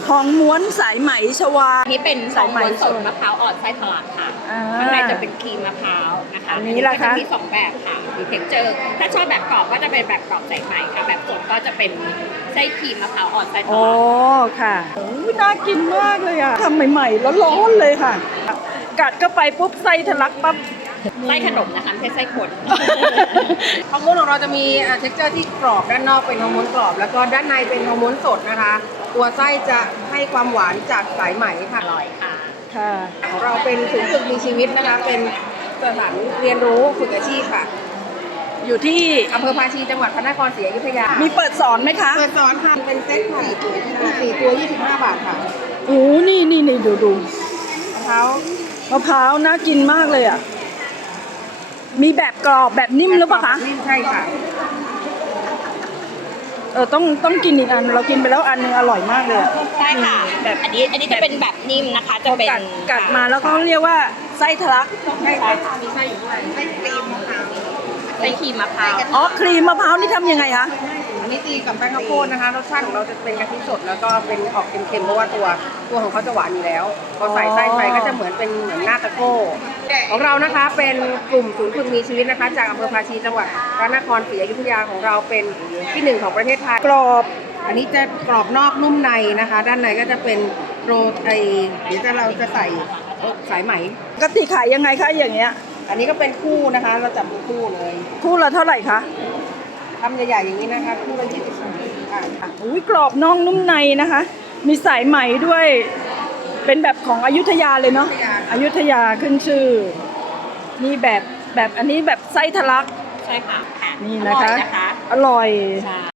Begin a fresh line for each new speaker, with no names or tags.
ทองม้วนสายไหมชวา
นี่เป็นทองม้วนสดมะพร้าวอ่อนไส้ทะลักค่ะข้างในจะเป็นครีมมะพร้าวนะคะ
อันนี้ล่ะคะ
มี2แบบค่ะมีเท็กเจอร์ถ้าชอบแบบกรอบก็จะเป็นแบบกรอบสายไหมค่ะแบบสดก็จะเป็นไส้ครีมมะพร้าวอ่อนไส้ทะ
โอ้
ลัก
ค่ะน่ากินมากเลยอ่ะทำใหม่ๆร้อนๆเลยค่ะ กัดเข้าไปปุ๊บไส้ทะลักปั๊บ
ไส้ขนมนะคะไม่ใช่ไส้คน
ทองม้วนของเราจะมีเท็กเจอร์ที่กรอบด้านนอกเป็นทองม้วนกรอบแล้วก็ด้านในเป็นทองม้วนสดนะคะ ตัวไส้จะให้ความหวานจากสายไหมค่ะ
อร่อยค่ะ
ค่ะ
ของเราเป็นศูนย์ฝึกมีชีวิตนะคะ เป็นสถานเรียนรู้ฝึกอาชีพค่ะ
อยู่ที่
อำเภอภาชีจังหวัดพระนครศรีอยุธยา
มีเปิดสอนไหมคะ
เปิดสอนค่ะเป็นเซ็ตค่ะ4 ตัว 25 บาทค่ะ
โอ้นี่ดู
มะพร้าว
มะพร้าวน่ากินมากเลยอ่ะ มีแบบกรอบแบบนิ่มหรือเปล่าคะ
นิ่มใช่ค่ะ
ต้องกินอีกอัน เรากินไปแล้วอันนึงอร่อยมากเลยอะ
ใช่ค่ะแบบอันนี้จะเป็นแบบนิ่มนะคะ จะเป็น
กัดมาแล้วก็เรียกว่าไส้ทะลัก
ใช่ค่ะมีไส้อยู่ด้วยไส้ครีมมะพร้าว
ไส้ครีมมะพร้าว
อ๋อครีมมะพร้าวนี่ทำยังไงคะ
อันนี้ตีกับแป้งข้าวโพดนะคะรสชาติของเราจะเป็นกะทิสดแล้วก็เป็นออกเค็มๆเพราะว่าตัวของเขาจะหวานอยู่แล้วพอใส่ไส้ไปก็จะเหมือนหน้าตะโก้ของเรานะคะเป็นกลุ่มศูนย์ฝึกมีชีวิตนะคะ จากอำเภอภาชีจังหวัดพระนครศรีอยุธยาของเราเป็นที่ 1ของประเทศไทย
กรอบ
อันนี้จะกรอบนอกนุ่มในนะคะ ด้านในก็จะเป็นโรตีเดี๋ยวเราจะใส่สายไหม
ปกติขายยังไงคะอย่างเงี้ย
อันนี้ก็เป็นคู่นะคะ เราจับเป็นคู่เลย
คู่ละเท่าไหร่คะ
ทำใหญ่ๆอย่างนี้นะคะคู่ละ20 ค่ะ
อุ้ยกรอบน่องนุ่มในนะคะ มีสายไหมด้วย เป็นแบบของอยุธยาเลยเนาะ อยุธยาขึ้นชื่อ นี่แบบอันนี้แบบไส้ทะลัก
ใช่ค่ะ
นี่นะคะ
อร่อยนะคะ
อร่อย
ใช่